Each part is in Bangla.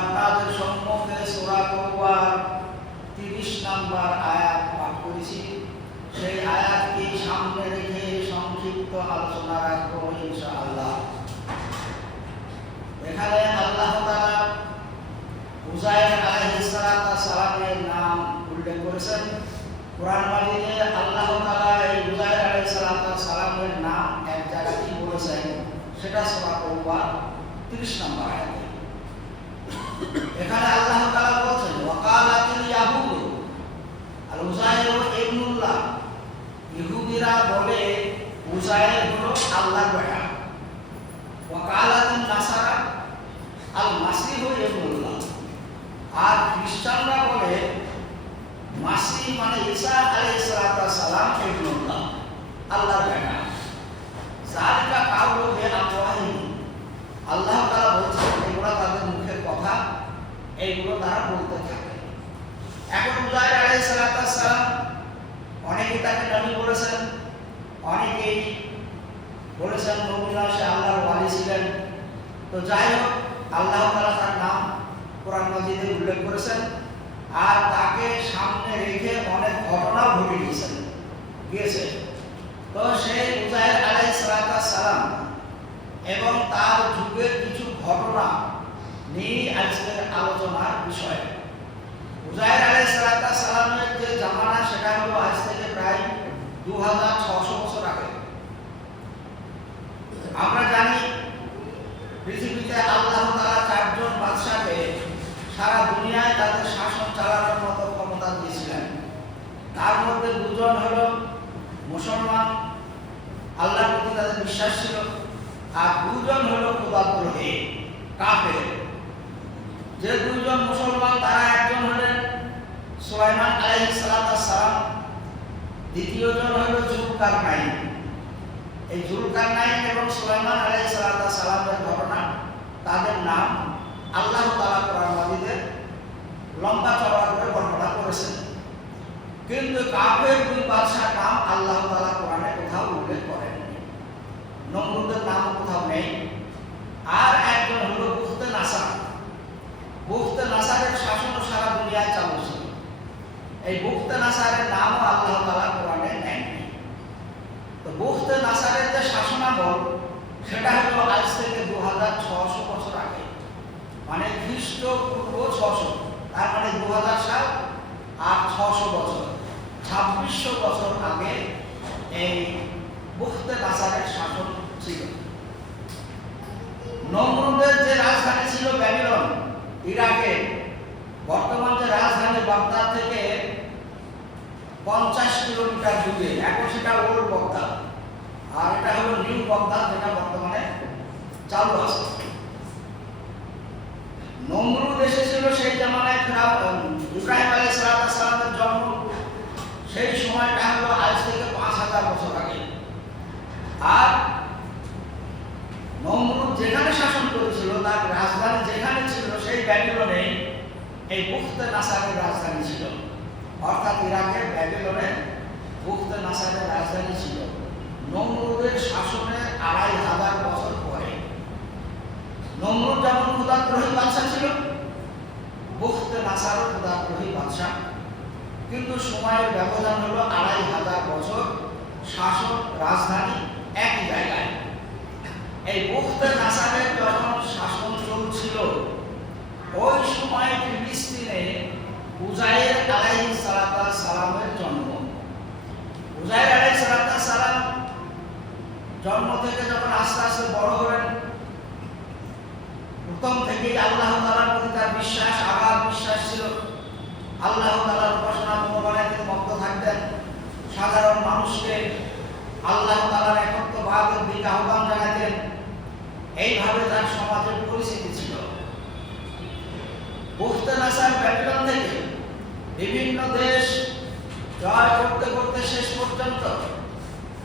আপনাদের সম্মুখে সূরা তাওবার 30 নম্বর আয়াত পাঠ করেছি। সেই আয়াতকে সামনে রেখে সংক্ষিপ্ত আলোচনা রাখবো ইনশাআল্লাহ। এখানে আল্লাহ তাআলা উযাইর আলাইহিস সালামের নাম উল্লেখ করেছেন। কুরআন মাজিদে আল্লাহ তাআলা এই উযাইর আলাইহিস সালামের নাম এক জায়গাতেই বলেছেন, সেটা সূরা তাওবার 30 নম্বর আয়াতে। এখানে আল্লাহ তাআলা বলেছেন ওয়াকালাতিল ইয়াহুদ আল উযাইর ইবনুল্লাহ, ইহুদিরা বলে উযাইর হলো আল্লাহর বেটা। ওয়াকালাতিন নাসারা আল মাসীহু ইবনুল্লাহ, আর খ্রিস্টানরা বলে মাসীহ মানে ঈসা আলাইহিস সালাম ইবনুল্লাহ, আল্লাহর বেটা। যালিকা কাউলু বিআফওয়াহিহিম, আল্লাহ তাআলা বলছেন এগুলো তাদের মুখের কথা, এইগুলো তারা বলতে থাকে। এখন উযাইর আলাইহিস সালাম অনেকেই তাকে নবী বলেছেন, অনেকেই বলেছেন নবী না, সে আল্লাহর ওয়ালি ছিলেন। তো যাই হোক, আল্লাহ তাআলা তার নাম কোরআন মাজিদে উল্লেখ করেছেন, আর তাকে সামনে রেখে অনেক ঘটনাও ঘটে গিয়েছে। তো সেই উযাইর আলাইহিস সালাম এবং তার যুগের কিছু ঘটনা নিয়ে আজকের আলোচনার বিষয়। উযাইর আলাইহিস সালামের যে জামানা, সেটা হলো আজ থেকে প্রায় 2600 বছর আগে। আমরা জানি পৃথিবীতে আল্লাহ তাআলা 4 জন বাদশাকে সারা দুনিয়ায় তাদের শাসন চালানোর মতো ক্ষমতা দিয়েছিলেন। তার মধ্যে 2 জন হলো মুসলমান, আল্লাহর প্রতি তাদের বিশ্বাস ছিল, আর 2 জন হলো খোদাদ্রোহী কাফের। যে 2 জন মুসলমান, তারা একজন হলেন সুলাইমান আলাইহিস সালাম, দ্বিতীয় জন হলো জুলকারনাইন। এই জুলকারনাইন এবং সুলাইমান আলাইহিস সালামের ঘটনা, তাদের নাম আল্লাহ তাআলা কোরআন মাজিদে লম্বা চওড়া করে বর্ণনা করেছেন। কিন্তু কাফের 2 বাদশার নাম আল্লাহ তাআলা কোরআনে কোথাও উল্লেখ করেননি। নমরুদের নাম কোথাও নেই। আর একজন হলো বুখতে নাসার। বুখতে নাসারের শাসন সারা দুনিয়ায় চালু ছিল। এই বুখতে নাসারের নামও আল্লাহ তাআলা কোরআনে নেননি। তো বুখতে নাসারের যে শাসনামল, সেটা হলো আজ থেকে 2600 বছর আগে, মানে খ্রিস্টপূর্ব 600, তার মানে 2000 সাল আর 600 বছর, 2600 বছর আগে এই বুখতে নাসারের শাসন ছিল। নমরুদের যে রাজধানী ছিল ব্যাবিলন, ইরাকে, বর্তমান যে রাজধানী বাগদাদ থেকে 50 কিলোমিটার দূরে। এখন সেটা ওল্ড বাগদাদ, আর এটা হলো নিউ বাগদাদ, যেটা বর্তমানে চালু আছে। নমরুদ এসেছিল সেই জামানায় ইব্রাহিম আলাইহিস সালামের জন্ম, সেই সময়টা হলো আজ থেকে 5000 বছর আগে। আর নমরুদ যেখানে শাসন করেছিল, তার রাজধানী যেখানে ছিল, সেই ব্যাবিলনে এই বুখতে নাসারের রাজধানী ছিল। অর্থাৎ ইরাকের ব্যাবিলনে বুখতে নাসারের রাজধানী ছিল নমরুদের শাসনের 2500 বছর পরে। নমরুদ যেমন খোদাদ্রোহী বাদশা ছিল, বুখতে নাসারও খোদাদ্রোহী বাদশা, কিন্তু সময়ের ব্যবধান হলো 2500 বছর, শাসন রাজধানী একই জায়গায়। এই বুখতে নাসারের যখন শাসন চলছিল, ওই সময় ফিলিস্তিনে উযাইর আলাইহিস সালামের জন্ম। উযাইর আলাইহিস সালাম জন্ম থেকে যখন আস্তে আস্তে বড় হলেন, প্রথম থেকেই আল্লাহ তাআলার প্রতি তার বিশ্বাস, আগাধ বিশ্বাস ছিল। আল্লাহ তাআলার উপাসনা মনোবানে তিনি মগ্ন থাকতেন। সাধারণ মানুষকে আল্লাহ তাআলার একত্ববাদের দিকে আহ্বান জানাতেন। এইভাবে তার সমাজের পরিস্থিতি ছিল। বুখতে নাসার ব্যাবিলন থেকে বিভিন্ন দেশ জয় করতে করতে শেষ পর্যন্ত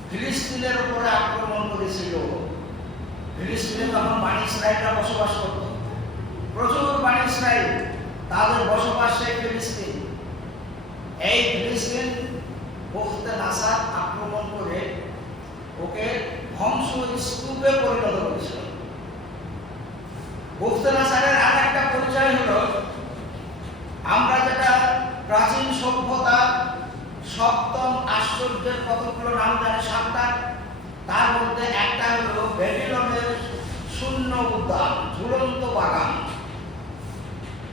ফিলিস্তিনের উপরে আক্রমণ করেছিল। ফিলিস্তিনে তখন বনী ইসরাঈলরা বসবাস করত, প্রচুর বনী ইসরাঈল, তাদের বসবাস সেই ফিলিস্তিন। এই ফিলিস্তিন বুখতে নাসার আক্রমণ করে ওকে ধ্বংস স্তূপে পরিণত করেছিল। বুখতে নাসারের আর একটা পরিচয় হলো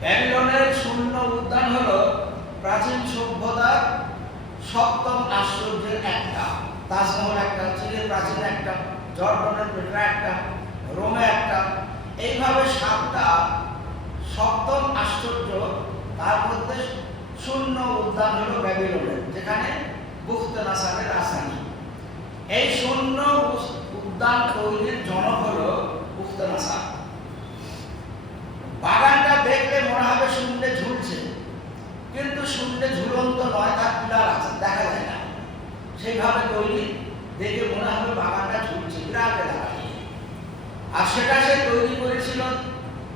ব্যাবিলনের শূন্য উদ্যান হলো প্রাচীন সভ্যতার সপ্তম আশ্চর্যের একটা। তাজমহল একটা, চীনের প্রাচীন একটা, জর্ডনের পেট্রা একটা, রোমে একটা, এইভাবে 7টা সপ্তম আশ্চর্য। তার মধ্যে শূন্য উদ্যান হলো ব্যাবিলনের, যেখানে বুখতে নাসারের রাজধানী। এই শূন্য উদ্যান তৈরির জনক হলো বুখতে নাসার। বাগানটা দেখলে মনে হবে শূন্যে ঝুলছে, কিন্তু শূন্যে ঝুলন্ত নয়, তার পিলার আছে, দেখা যায় না। সেইভাবে তৈরি, দেখে মনে হবে বাগানটা ঝুলছে, বিরাট এলাকা। আর সেটা সে তৈরি করেছিল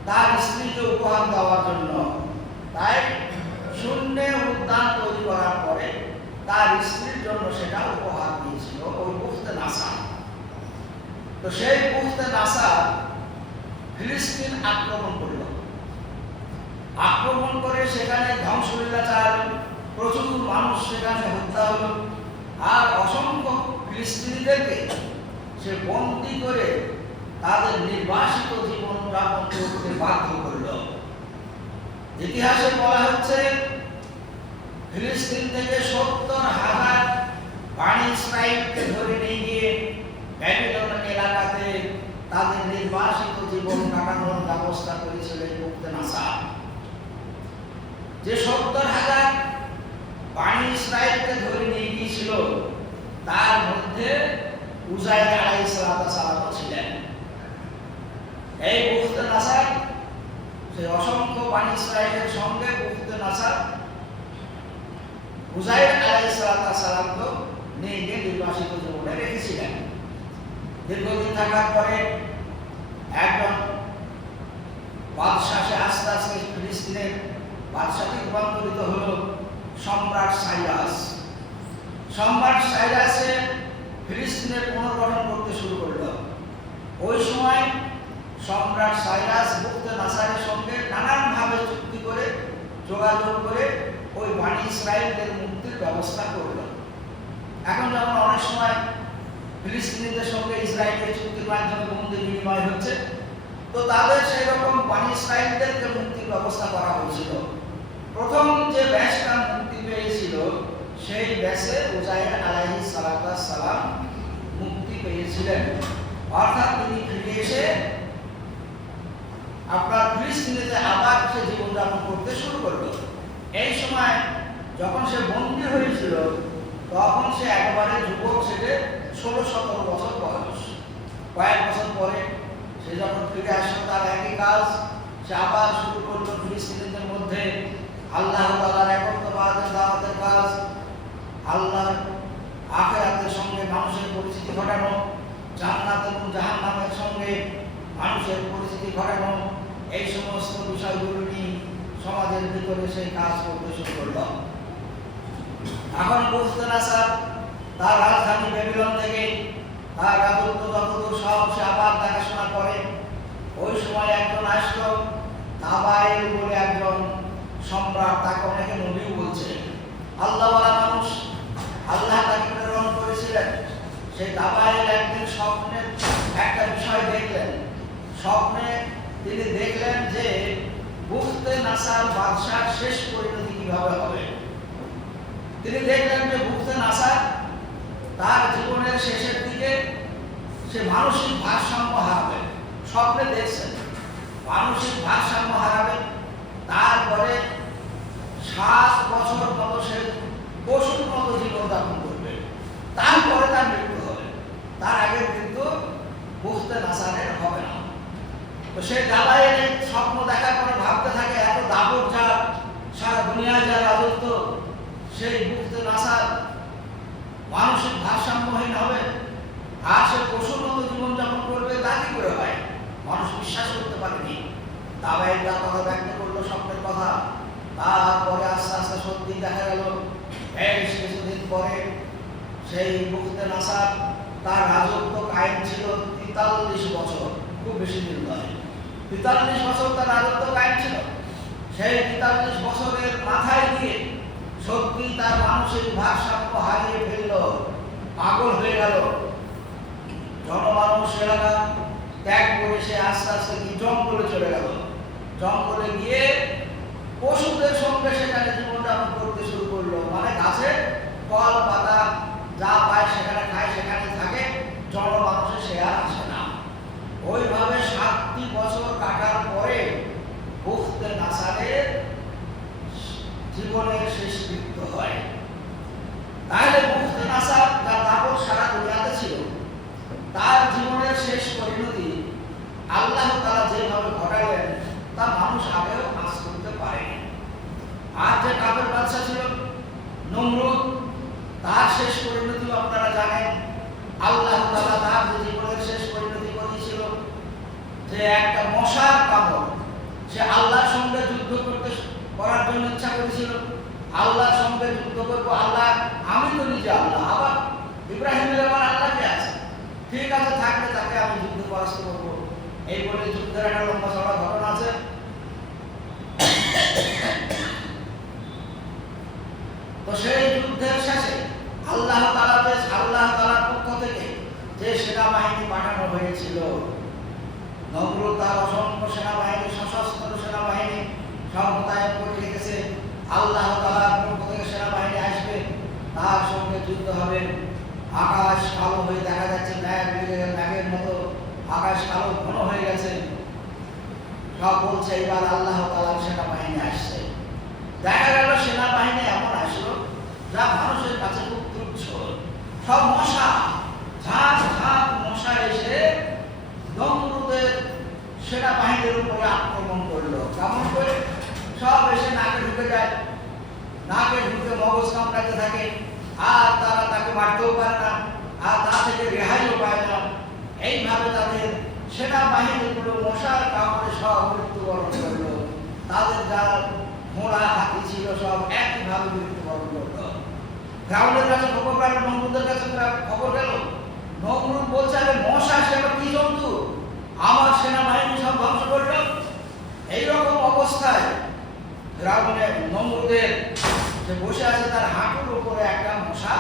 তার স্ত্রীকে উপহার দেওয়ার জন্য। তাই শূন্যে উদ্যান তৈরি করার পরে তার স্ত্রীর জন্য সেটা উপহার দিয়েছিল ওই বুখতে নাসার। তো সেই বুখতে নাসার ফিলিস্তিন আক্রমণ করল। আক্রমণ করে সেখানে ধ্বংসলীলা চালালো, প্রচুর মানুষ সেখানে হত্যা হলো, আর অসংখ্য ফিলিস্তিনিদেরকে সে বন্দী করে তাদের নির্বাসিত জীবন যাপন করতে বাধ্য করল। ইতিহাসে বলা হচ্ছে ফিলিস্তিন থেকে 70,000 বানি ইসরায়েলকে ধরে নিয়ে গিয়ে ব্যাবিলন এলাকাতে তাদের নির্বাসিত জীবন কাটানোর ব্যবস্থা করেছিল বুখতে নাসার। যে 70,000 বানি ইসরায়েলকে ধরে নিয়ে গিয়েছিল, তার মধ্যে উজাইর আলাইহিস সালাম ছিলেন। এই বুখতে নাসার সেই অসংখ্য বানি ইসরায়েলের সঙ্গে বুখতে নাসার উজাইর আলাইহিস সালামকে নিয়ে গিয়ে নির্বাসিত জীবনে রেখেছিলেন। দীর্ঘদিন থাকার পরে একজন বাদশাহ, আস্তে আস্তে ফিলিস্তিনের বাদশাতে রূপান্তরিত হল সম্রাট সাইরাস। সম্রাট সাইরাসে ফিলিস্তিনের পুনর্গঠন করতে শুরু করল। ওই সময় সম্রাট সাইরাস বুখতে নাসারের সঙ্গে নানানভাবে চুক্তি করে, যোগাযোগ করে ওই বানি ইসরায়েলদের মুক্তির ব্যবস্থা করল। এখন যেমন অনেক সময় ফিলিস্তিনিদের সঙ্গে ইসরায়েলের চুক্তির মাধ্যমে বন্দি বিনিময় হচ্ছে, তো তাদের সেই রকম বানি ইসরায়েলদেরকে মুক্তির ব্যবস্থা করা হয়েছিল। প্রথম যে ব্যাচটা মুক্তি পেয়েছিল, সেই ব্যাচে উজাইর আলাইহিস সালাম মুক্তি পেয়েছিলেন। অর্থাৎ তিনি ফিরে এসে আপনার ফিলিস্তিনিতে আবার সে জীবনযাপন করতে শুরু করলো। এই সময় যখন সে বন্দী হয়েছিল, তখন সে একেবারে যুবক ছেলে, 16-17 বছর বয়স। কয়েক বছর পরে সে যখন ফিরে আসলো, তার একই কাজ সে আবার শুরু করলো ফিলিস্তিনিদের মধ্যে আল্লাহ তাআলার একত্ববাদের দাওয়াতের কাজ, আল্লাহর আখিরাতের সঙ্গে মানুষের পরিচিতি ঘটানো, জান্নাত এবং জাহান্নামের সঙ্গে মানুষের পরিচিতি ঘটানো, এই সমস্ত বিষয়গুলো নিয়ে সমাজের ভিতরে সেই কাজ করতে শুরু করল। এখন বুখতে নাসার তার রাজধানী ব্যাবিলন থেকে তার রাজত্ব যতদূর সব সে আবার দেখাশোনা করে। ওই সময় একজন আসলো, তাবাইল বলে একজন সম্রাট, তাকে অনেকে নবীও বলছে, আল্লাহওয়ালা মানুষ, আল্লাহ তাকে প্রেরণ করেছিলেন। সেই তাবাইল একদিন স্বপ্নে একটা বিষয় দেখলেন। স্বপ্নে তিনি দেখলেন যে বুখতে নাসার বাদশার শেষ পরিণতি কিভাবে হবে। তিনি দেখলেন যে বুখতে নাসার তার জীবনের শেষের দিকে সে মানসিক ভারসাম্য হারাবে। স্বপ্নে দেখছেন মানসিক ভারসাম্য হারাবে, তারপরে 7 বছর মতো সে পশুর মতো জীবনযাপন করবে, তারপরে তার মৃত্যু হবে। তার আগে কিন্তু বুখতে নাসারের হবে না। তো সে দাবাইয়ের স্বপ্ন দেখার পরে ভাবতে থাকে, এত দাবর যা সারা দুনিয়ায় যা রাজত্ব, সেই বুখতে নাসার মানসিক ভারসাম্যহীন হবে, আর সে পশুর মতো জীবনযাপন করবে, তা কি করে হয়? মানুষ বিশ্বাস করতে পারেনি। দাবাইয়ের যা কথা ব্যক্ত করলো স্বপ্নের কথা, তারপরে আস্তে আস্তে সত্যি দেখা গেল। বেশ কিছুদিন পরে সেই বুখতে নাসার তার রাজত্ব কায়েম ছিল 43 বছর, খুব বেশি দিন নয়। 43 বছর তার রাজত্ব কায়েম ছিল। সেই 43 বছরের মাথায় দিয়ে সত্যি তার মানসিক ভারসাম্য হারিয়ে ফেলল, পাগল হয়ে গেল। জনমানুষ এলাকা ত্যাগ করে সে আস্তে আস্তে জঙ্গলে চলে গেল। জঙ্গলে গিয়ে পশুদের সঙ্গে সেখানে জীবনযাপন করতে শুরু করলো, মানে গাছে ফল পাতা যা পায় সেখানে খায়, সেখানে থাকে, জনমানুষে সে আর আসে না। ওইভাবে 7টি বছর কাটার পরে বুখতে নাসারের জীবনের শেষ মৃত্যু হয়। তাহলে বুখতে নাসার যার দাপট সারা দুনিয়াতে ছিল, তার জীবনের শেষ পরিণতি আল্লাহ তাআলা যেভাবে ঘটালেন তা মানুষ আগেও আঁচ করতে পারেনি। আর যে কাফের বাদশা ছিল নমরুদ, তার শেষ পরিণতিও আপনারা জানেন। আল্লাহ তাআলা তার যে জীবনের শেষ পরিণতি করেছিল যে একটা মশার কামড়, সে আল্লাহর সঙ্গে যুদ্ধ করার জন্য ইচ্ছা করেছিল। আল্লাহর সঙ্গে যুদ্ধ করবো, আল্লাহ আমি তো নিজে আল্লাহ, আবার ইব্রাহিমের আবার আল্লাহকে আছে, ঠিক আছে থাকলে তাকে আমি যুদ্ধ পরাস্ত করবো, এই বলে যুদ্ধের একটা লম্বা চড়া ঘটনা আছে। তো সেই যুদ্ধের শেষে আল্লাহ তাআলার পক্ষ থেকে যে সেনাবাহিনী পাঠানো হয়েছিল, নমরুদ তার অসংখ্য সেনাবাহিনী, সশস্ত্র সেনাবাহিনী সব মোতায়েন করে রেখেছে। আল্লাহ তাআলার পক্ষ থেকে সেনাবাহিনী আসবে, তার সঙ্গে যুদ্ধ হবে। আকাশ কালো হয়ে দেখা যাচ্ছে, ম্যাগের মতো আকাশ কালো ঘন হয়ে গেছে। সব বলছে এবার আল্লাহ তাআলার সেনাবাহিনী আসছে। দেখা গেল সেনাবাহিনী এমন আসলো যা মানুষের কাছে খুব তুচ্ছ। সব মশা, ঝাঁক ঝাঁক মশা এসে নমরুদের সেনাবাহিনীর উপরে আক্রমণ করলো। কেমন করে? সব এসে নাকে ঢুকে যায়, নাকে ঢুকে মগজ কামড়াতে থাকে, আর তারা তাকে মারতেও পারে না, আর তা থেকে রেহাইও পায় না। এইভাবে তাদের সেনাবাহিনীগুলো মশার কামড়ে সব মৃত্যুবরণ করলো। তাদের যা ঘোড়া হাতি ছিল সব একইভাবে মৃত্যুবরণ করলো। ফিরআউনের কাছে খবর গেল, নমরুদের কাছে খবর গেল। নমরুদ বলছে আরে মশা সে কি জন্তু, আমার সেনাবাহিনী সব ধ্বংস করলো। এইরকম অবস্থায় ফিরআউনের নমরুদের যে বসে আছে তার হাঁটুর উপরে একটা মশা,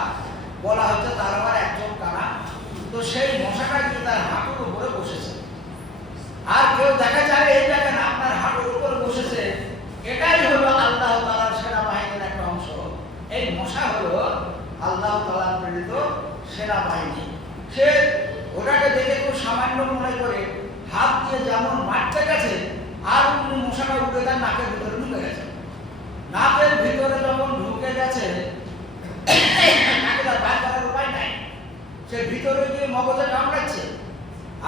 বলা হচ্ছে তার আবার এক চোখ কানা, তো সেই মশাটা কিন্তু তার হাঁটুর উপরে বসেছে। আর কেউ দেখা যায় এই দেখেন আপনার হাঁটুর উপরে বসেছে, এটাই হলো আল্লাহ তাআলার সেনাবাহিনীর একটা অংশ। এই মশা হলো আল্লাহ তাআলার প্রেরিত সেনাবাহিনী। সে ওটাকে দেখে খুব সামান্য মনে করে হাত দিয়ে যেমন মারতে গেছে, আর উনি মশাটা উঠে তার নাকের ভিতরে ঢুকে গেছে। নাকের ভিতরে যখন ঢুকে গেছে, নাকে তার বাইর করার উপায় নাই, সে ভিতরে গিয়ে মগজে কামড়াচ্ছে।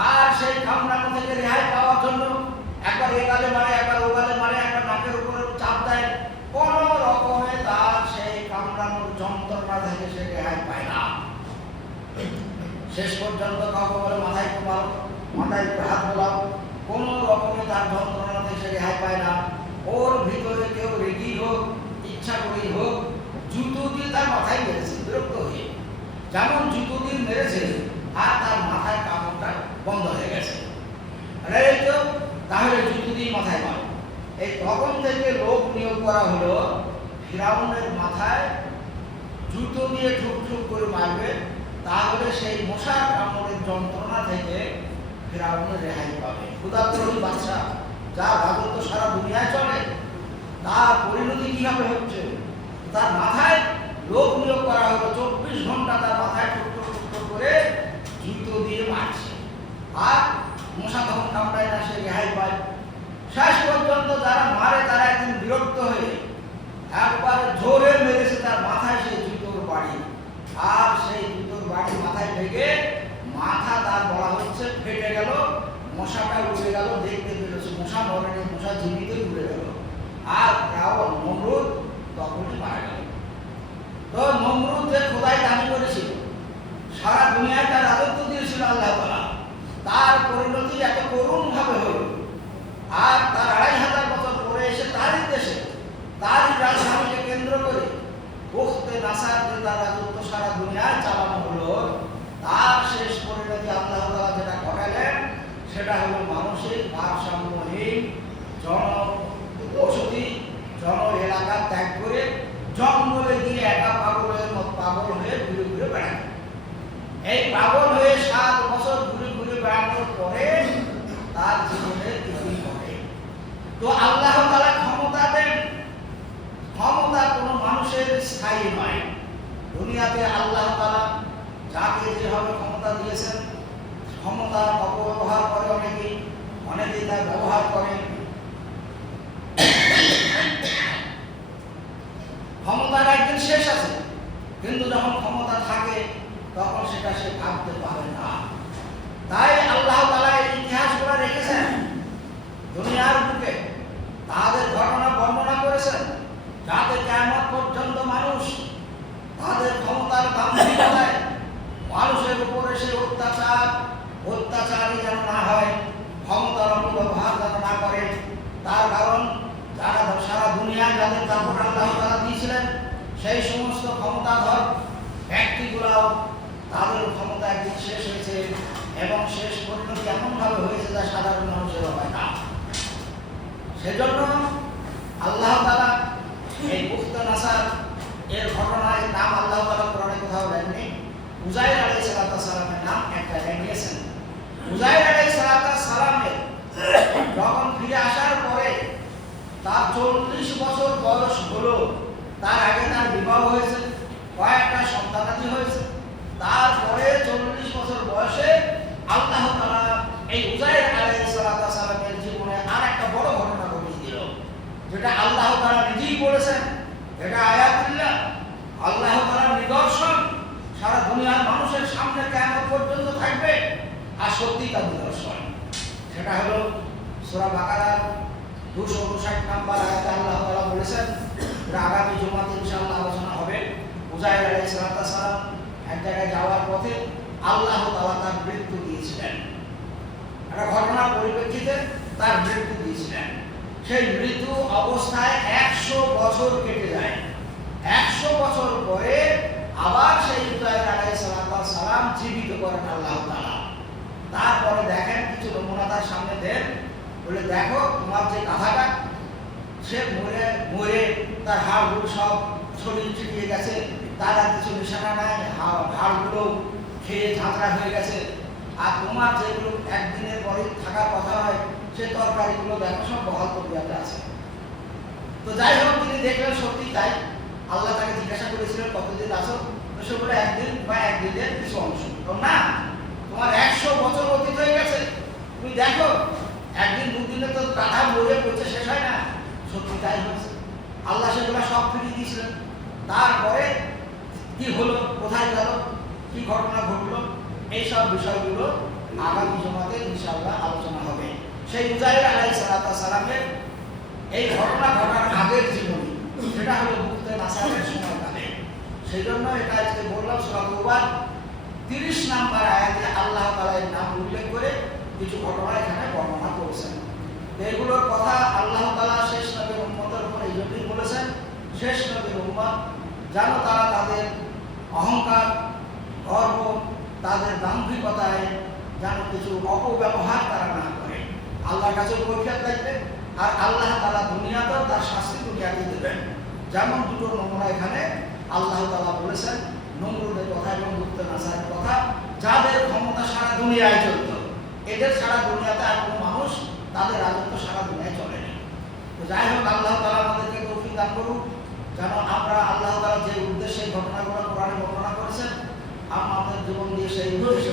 আর সেই কামড়ানো থেকে রেহাই পাওয়ার জন্য একবার এগালে মারে, একবার ওগালে মারে, একবার নাকের উপরে চাপ দেয়। কোন রকমে তার সেই কামড়ানোর যন্ত্রণা থেকে সে রেহাই পায় না। শেষ পর্যন্ত কাউকে বলে মাথায় ঘুমাও, মাথায় হাত বোলাও, কোন রকমে তার যন্ত্রণা থেকে সে রেহাই পায় না। ওর ভিতরে কেউ রেগি হোক, ইচ্ছা করেই হোক, জুতো দিয়ে তার মাথায় মেরেছে, বিরক্ত হয়ে যেমন জুতো দিয়ে মেরেছে, আর তার মাথায় কামড়টা বন্ধ হয়ে গেছে। তাহলে জুতো দিয়ে মাথায় মার। এই তখন থেকে লোক নিয়োগ করা হলো ফিরআউনের মাথায় জুতো দিয়ে ঠুক ঠুক করে মারবে, তাহলে সেই মশার কামড়ের যন্ত্রণা থেকে ফিরআউনের রেহাই পাবে। ক্ষুধার্ত বাদশা, যার রাজত্ব সারা দুনিয়ায় চলে, তার পরিণতি কিভাবে হচ্ছে? তার মাথায় লোক নিয়োগ করা হলো, 24 ঘন্টা তার মাথায় ঠুক ঠুক ঠুক করে জুতো দিয়ে মারছে, আর মশা তখন কামড়ায় না, সে রেহাই পায়। শেষ পর্যন্ত যারা মারে তারা একদিন বিরক্ত হয়ে একবারে জোরে মেরেছে তার মাথায় সেই জুতোর বাড়ি, আর সেই জুতোর বাড়ি মাথায় লেগে মাথা তার বলা হচ্ছে ফেটে গেল, মশাটা উড়ে গেল। দেখতে পেরেছে মশা মরেনি, মশা জীবিতই উড়ে গেল। আর নমরুদ তখনই মারা গেল। তো নমরুদ যে খোদাই দাবি করেছিল, সারা দুনিয়ায় তার রাজত্ব দিয়েছিল আল্লাহ তাআলা, তার পরিণতি এত করুণ ভাবে হল। আর তার 2500 বছর স্থায়ী নয়। দুনিয়াতে আল্লাহ তাআলা যাকে যেভাবে ক্ষমতা দিয়েছেন, ক্ষমতার অপব্যবহার করে অনেকেই তা ব্যবহার করে। ক্ষমতার একদিন শেষ আছে, কিন্তু যখন ক্ষমতা থাকে তখন সেটা সে ভাবতে পারে না। তাই আল্লাহ তাআলা এই ইতিহাসগুলো রেখেছেন দুনিয়ার বুকে, তাদের ঘটনা বর্ণনা করেছেন, যাতে কিয়ামত পর্যন্ত মানুষ তাদের ক্ষমতার দাম্ভিকতায় মানুষের উপরে সে অত্যাচারী যেন না হয়, ক্ষমতার অপব্যবহার যেন না করে। তার কারণ যারা সারা দুনিয়ায় যাদের দাপট আল্লাহ তাআলা দিয়েছিলেন, সেই সমস্ত ক্ষমতাধর ব্যক্তিগুলাও তাদের ক্ষমতা একদিন শেষ হয়েছে, এবং শেষ পরিণতি এমনভাবে হয়েছে যা সাধারণ মানুষেরও হয় না। সেজন্য আল্লাহ তাআলা এই বুখত নাসার এর ঘটনায় নাম আল্লাহ তাআলা কোরআনে কোথাও দেননি। উযাইর আলাইহিস সালামের নাম একটা নিয়েছেন। উযাইর আলাইহিস সালামের যখন ফিরে আসার পরে তার 40 বছর বয়স হলো, তার আগে তার বিবাহ হয়েছে, কয়েকটা সন্তানাদি হয়েছে। তারপরে 40 বছর বয়সে আল্লাহ তাআলা এই উযাইর আলাইহিস সালামের জীবনে আর একটা বড় ঘটনা ঘটিয়ে দিল, যেটা আল্লাহ তাআলা নিজেই বলেছেন। এটা আয়াতুল্লাহ, আল্লাহ তাআলার নিদর্শন, সারা দুনিয়ার মানুষের সামনে কিয়ামত পর্যন্ত থাকবে, আর সত্যি তার নিদর্শন। সেটা হলো সূরা বাকারার 259 নম্বর আয়াতে আল্লাহ তাআলা বলেছেন, এটা আগামী জুমাতে ইনশাআল্লাহ আলোচনা হবে। উযাইর আলাইহিস সালাম এক জায়গায় যাওয়ার পথে আল্লাহ তাআলা তার মৃত্যু দিয়েছিলেন। একটা ঘটনার পরিপ্রেক্ষিতে তার মৃত্যু দিয়েছিলেন। সেই মৃত্যু অবস্থায় 100 বছর কেটে যায়। 100 বছর পরে আবার সেই উযাইর আলাইহিস সালাম জীবিত করেন আল্লাহ তাআলা। তারপরে দেখেন কিছু নমুনা তার সামনে দেন, বলে দেখো তোমার যে গাধাটা, সে মরে তার হাড়গুলো সব ছড়িয়ে ছিটিয়ে গেছে, তার আর কিছু নিশানা নাই, হাড়গুলো খেয়ে ঝাঁঝরা হয়ে গেছে। আর তোমার যেগুলো একদিনের পরে থাকার কথা হয়, সে তরকারিগুলো দেখো সব বহাল প্রক্রিয়াতে আছে। তো যাই হোক, তিনি দেখলেন সত্যি তাই। আল্লাহ তাকে জিজ্ঞাসা করেছিলেন কতদিন আছো, তো সে বলে একদিন বা একদিনের কিছু অংশ। না, তোমার 100 বছর অতীত হয়ে গেছে, তুমি দেখো একদিন দুদিনে তো গাধা মরে পড়ছে, শেষ হয় না। সত্যি তাই হয়েছে। আল্লাহ সেগুলো সব ফিরিয়ে দিয়েছিলেন। তারপরে কি হলো, কোথায় গেল, কি ঘটনা ঘটলো, এইসব বিষয়গুলো আগামী জুমাতে ইনশাআল্লাহ আলোচনা হবে। সেই উযাইর আলাইহিস সালামের এই ঘটনা ঘটার আগের জীবনী, সেটা হলো বুখতে নাসারের সময়কালে। সেই জন্য এটা আজকে বললাম, সূরা তাওবার 30 নম্বর আয়াতে আল্লাহ তাআলা এর নাম উল্লেখ করে কিছু ঘটনা এখানে বর্ণনা করেছেন। এগুলোর কথা আল্লাহ তাআলা শেষ নবীর উম্মতের উপর এই জন্যই বলেছেন, শেষ নবীর উম্মত যেন তারা তাদের অহংকার, গর্ব, তাদের দাম্ভিকতায় যেন কিছু অপব্যবহার তারা না করে। আল্লাহর কাছে পরীক্ষা থাকবে, আর আল্লাহ তাআলা দুনিয়াতেও তার শাস্তি দুনিয়াতে দেবেন। যেমন দুটো নমুনা এখানে আল্লাহ তাআলা বলেছেন, নমরুদের কথা এবং বুখতে নাসারের কথা, যাদের ক্ষমতা সারা দুনিয়ায় চলত। এদের সারা দুনিয়াতে আর কোনো মানুষ তাদের রাজত্ব সারা দুনিয়ায় চলেনি। তো যাই হোক, আল্লাহ তাআলা আমাদেরকে তৌফিক দান করুন, যেন আমরা আল্লাহ তাআলা যে উদ্দেশ্যে ঘটনাগুলো কোরআনে বর্ণনা করেছেন, আমাদের জীবন দিয়ে সেই উদ্দেশ্যে